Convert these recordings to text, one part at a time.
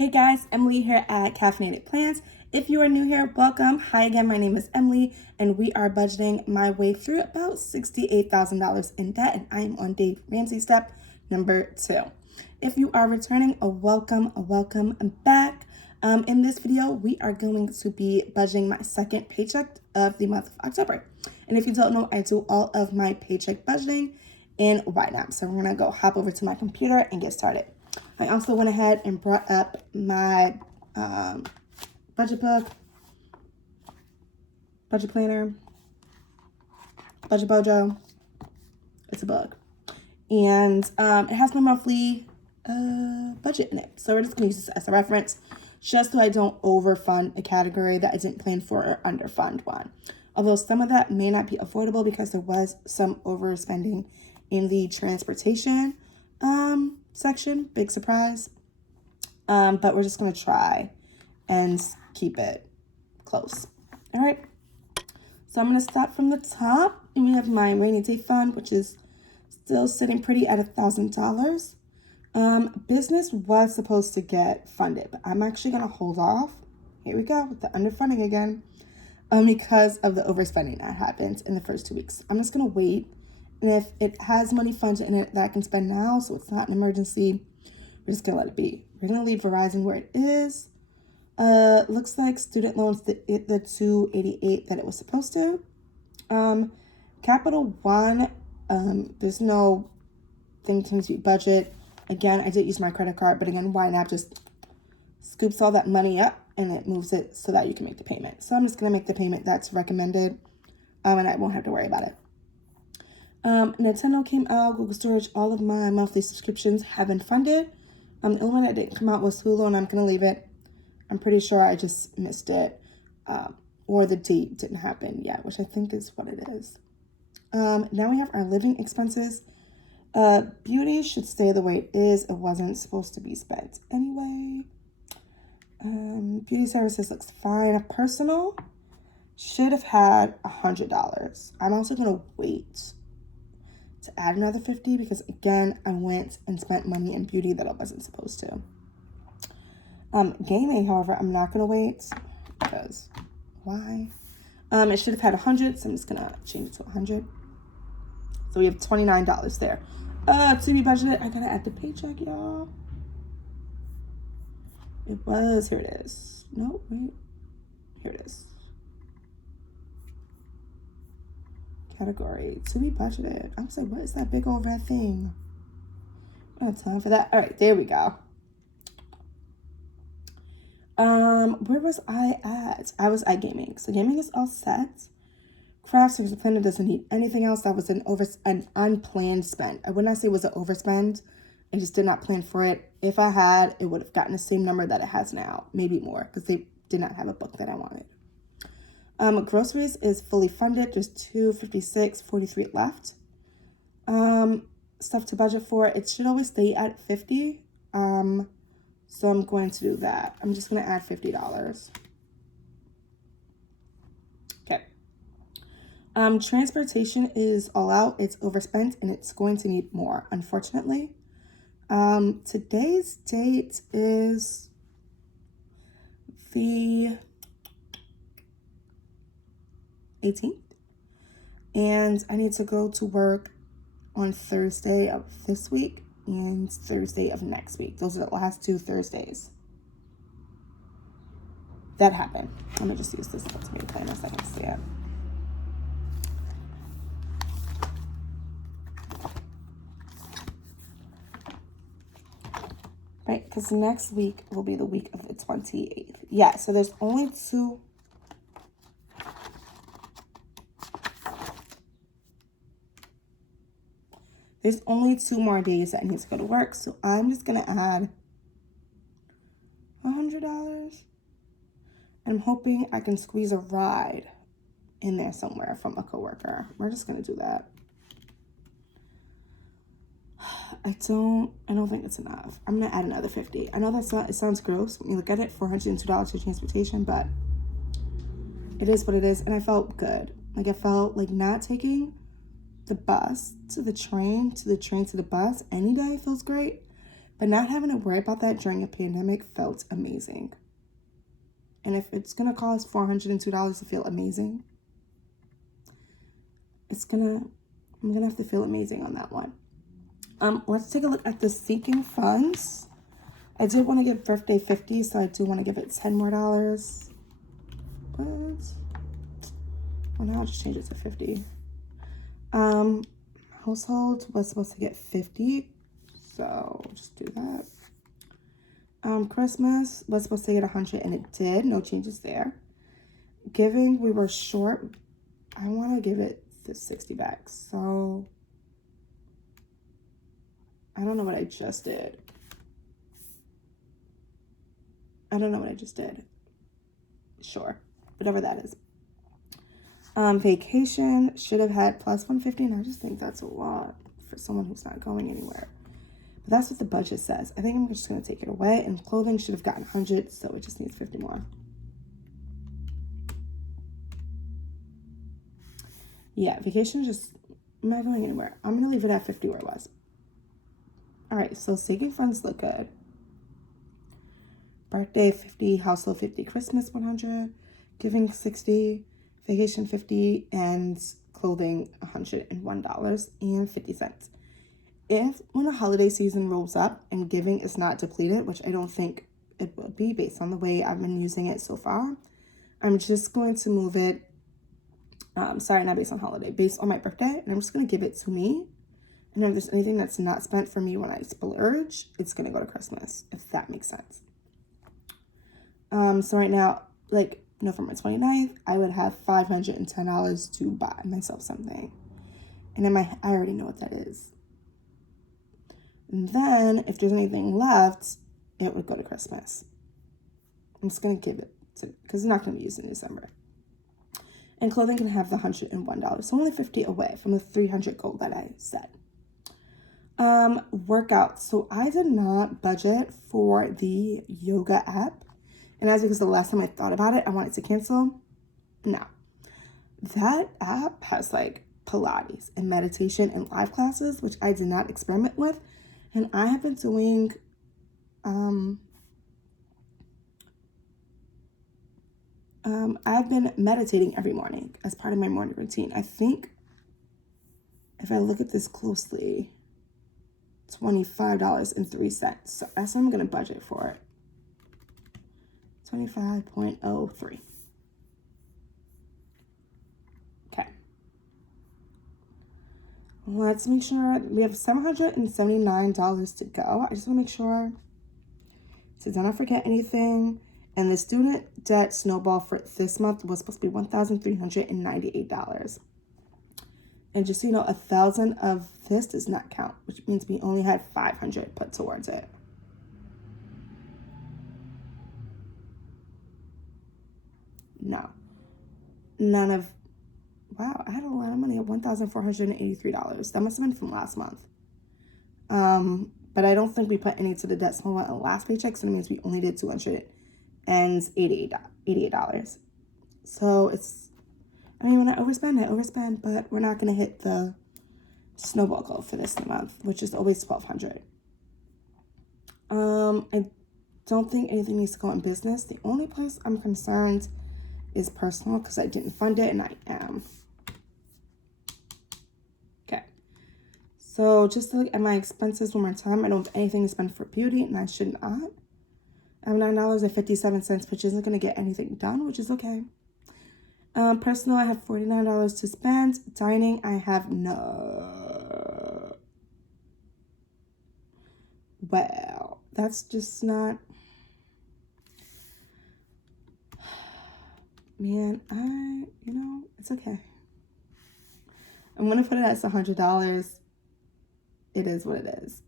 Hey guys, Emily here at Caffeinated Plans. If you are new here, welcome. Hi again, my name is Emily, and we are budgeting my way through about $68,000 in debt, and I am on Dave Ramsey step number 2. If you are returning, a welcome back. In this video, we are going to be budgeting my second paycheck of the month of October. And if you don't know, I do all of my paycheck budgeting in YNAB. So we're gonna go hop over to my computer and get started. I also went ahead and brought up my budget book, budget planner, budget bojo. It's a book. And it has my monthly budget in it. So we're just going to use this as a reference, just so I don't overfund a category that I didn't plan for or underfund one. Although some of that may not be avoidable because there was some overspending in the transportation section. Big surprise. But we're just going to try and keep it close. All right. So I'm going to start from the top. And we have my rainy day fund, which is still sitting pretty at $1,000. Business was supposed to get funded, but I'm actually going to hold off. Here we go with the underfunding again. Because of the overspending that happened in the first 2 weeks. I'm just going to wait. And if it has money funded in it that I can spend now, so it's not an emergency, we're just going to let it be. We're going to leave Verizon where it is. Looks like student loans, the 288 that it was supposed to. Capital One, there's no thing to be budget. Again, I did use my credit card, but again, YNAB just scoops all that money up and it moves it so that you can make the payment. So I'm just going to make the payment that's recommended, and I won't have to worry about it. Nintendo came out, Google Storage, all of my monthly subscriptions have been funded. The only one that didn't come out was Hulu, and I'm going to leave it. I'm pretty sure I just missed it, or the date didn't happen yet, which I think is what it is. Now we have our living expenses. Beauty should stay the way it is. It wasn't supposed to be spent anyway. Beauty services looks fine. Personal should have had $100. I'm also going to wait to add another $50 because again, I went and spent money in beauty that I wasn't supposed to. Gaming, however, I'm not going to wait because why? It should have had $100, so I'm just going to change it to $100. So we have $29 there. To be budgeted, I got to add the paycheck, y'all. It was, here it is. No, wait. Here it is. Category to be budgeted. I was like, what is that big old red thing? I don't have time for that. All right, there we go. Where was I at? I was at gaming. So gaming is all set. Crafts because the planner doesn't need anything else. That was an unplanned spend. I would not say it was an overspend. I just did not plan for it. If I had, it would have gotten the same number that it has now, maybe more, because they did not have a book that I wanted. Groceries is fully funded. There's $256.43 left. Stuff to budget for. It should always stay at $50. So I'm going to do that. I'm just going to add $50. Okay. Transportation is all out. It's overspent and it's going to need more, unfortunately. Today's date is the 18th, and I need to go to work on Thursday of this week and Thursday of next week. Those are the last 2 Thursdays that happened. Let me just use this multimedia planner so I can see it. Right, because next week will be the week of the 28th. Yeah, so there's only 2. There's only 2 more days that I need to go to work, so I'm just going to add $100. And I'm hoping I can squeeze a ride in there somewhere from a coworker. We're just going to do that. I don't think it's enough. I'm going to add another $50. I know it sounds gross when you look at it, $402 for transportation, but it is what it is, and I felt good. Like, I felt like not taking the bus to the train, to the bus any day feels great. But not having to worry about that during a pandemic felt amazing. And if it's going to cost $402 to feel amazing, I'm going to have to feel amazing on that one. Let's take a look at the sinking funds. I did want to give birthday 50, so I do want to give it $10 more. What? Well, now I'll just change it to 50. Household was supposed to get 50, so just do that. Christmas was supposed to get 100, and it did. No changes there. Giving, we were short. I want to give it the 60 back, so I don't know what I just did. Sure, whatever that is. Vacation should have had plus 150, and I just think that's a lot for someone who's not going anywhere. But that's what the budget says. I think I'm just going to take it away. And clothing should have gotten 100, so it just needs 50 more. Yeah, vacation just, I'm not going anywhere. I'm going to leave it at 50 where it was. All right, so saving funds look good. Birthday 50, household 50, Christmas 100, giving 60, vacation 50, and clothing $101.50. If when a holiday season rolls up and giving is not depleted, which I don't think it will be based on the way I've been using it so far, I'm just going to move it, sorry, not based on holiday, based on my birthday, and I'm just going to give it to me. And if there's anything that's not spent for me when I splurge, it's going to go to Christmas, if that makes sense. So right now, like, for my 29th, I would have $510 to buy myself something. And I already know what that is. And then, if there's anything left, it would go to Christmas. I'm just going to give it to, because it's not going to be used in December. And clothing can have the $101. So only 50 away from the 300 goal that I set. Workout. So I did not budget for the yoga app. And as because the last time I thought about it, I wanted to cancel. No. That app has like Pilates and meditation and live classes, which I did not experiment with. And I have been doing I've been meditating every morning as part of my morning routine. I think if I look at this closely, $25.03. So that's what I'm going to budget for it. 25.03. Okay. Let's make sure we have $779 to go. I just want to make sure to not forget anything. And the student debt snowball for this month was supposed to be $1,398. And just so you know, 1,000 of this does not count, which means we only had 500 put towards it. No. None of, wow, I had a lot of money at $1,483. That must have been from last month. But I don't think we put any to the debt snowball in the last paycheck, so it means we only did $288. So it's, I mean, when I overspend, but we're not going to hit the snowball goal for this month, which is always $1,200. I don't think anything needs to go in business. The only place I'm concerned is personal because I didn't fund it, and I am. Okay. So just to look at my expenses one more time, I don't have anything to spend for beauty, and I should not. I have $9.57, which isn't going to get anything done, which is okay. Personal, I have $49 to spend. Dining, I have no. Well, that's just not. Man, it's okay. I'm going to put it as $100. It is what it is.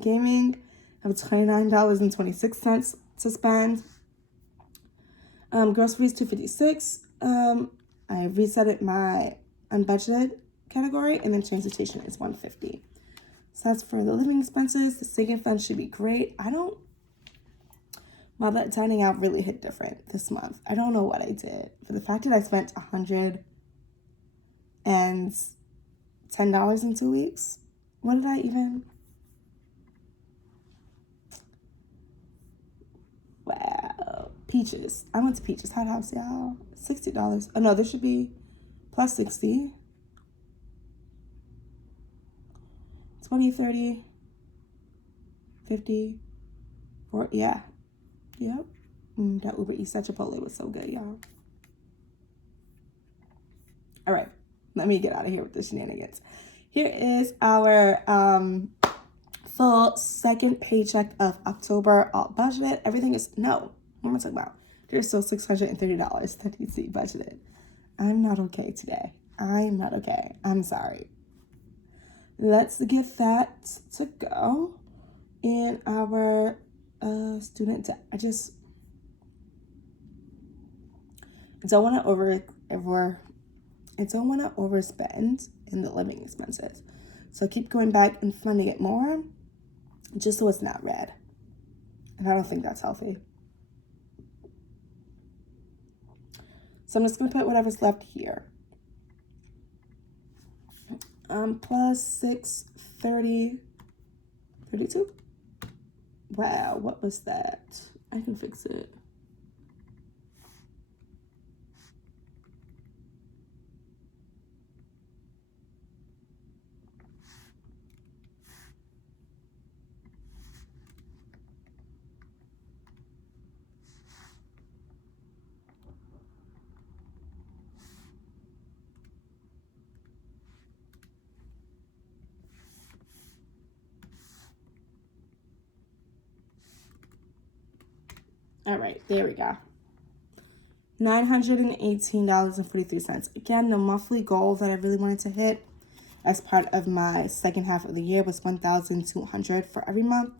Gaming, I have $29.26 to spend. Groceries, $256. I reset it my unbudgeted category, and then transportation is $150. So that's for the living expenses. The sinking fund should be great. Well, that dining out really hit different this month. I don't know what I did. For the fact that I spent $110 in 2 weeks, what did I even? Peaches. I went to Peaches Hot House, y'all. $60. Oh, no, this should be plus 60. 20, 30, 50, 40, yeah. Yep. That Uber Eats at Chipotle was so good, y'all. All right, let me get out of here with the shenanigans. Here is our full second paycheck of October, all budgeted. Everything is, no, what am I talking about? There's still $630 that you see budgeted. I'm not okay today. I'm not okay. I'm sorry. Let's get that to go in our student debt. I just don't want to overspend in the living expenses. So keep going back and funding it more just so it's not red. And I don't think that's healthy. So I'm just going to put whatever's left here. Plus 630, 32. Wow, what was that? I can fix it. All right, there we go. $918.43. Again, the monthly goal that I really wanted to hit as part of my second half of the year was $1,200 for every month.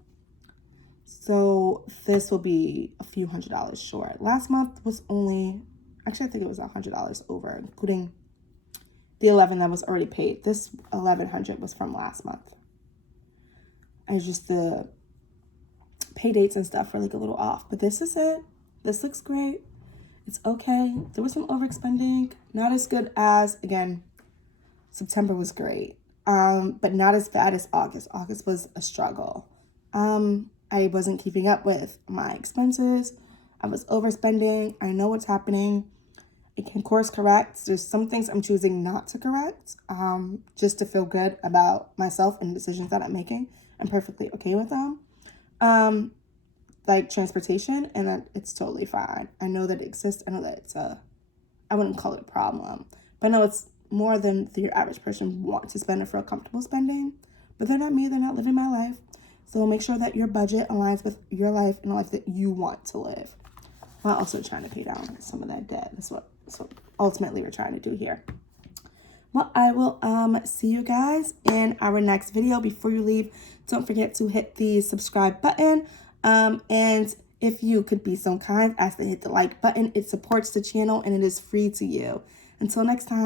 So this will be a few $100s short. Last month was only, actually I think it was $100 over, including the 11 that was already paid. This 1,100 was from last month. I just the pay dates and stuff were like a little off, but this is it. This looks great. It's okay. There was some overspending, not as good as, again, September was great, but not as bad as August. August was a struggle. I wasn't keeping up with my expenses. I was overspending. I know what's happening. It can course correct. There's some things I'm choosing not to correct, just to feel good about myself and decisions that I'm making. I'm perfectly okay with them. Like transportation, and it's totally fine. I know that it exists. I know that it's I wouldn't call it a problem, but I know it's more than your average person want to spend it for a comfortable spending, but they're not me. They're not living my life. So make sure that your budget aligns with your life and the life that you want to live, while also trying to pay down some of that debt. That's what ultimately we're trying to do here. Well, I will see you guys in our next video. Before you leave, don't forget to hit the subscribe button. And if you could be so kind as to hit the like button, it supports the channel and it is free to you. Until next time.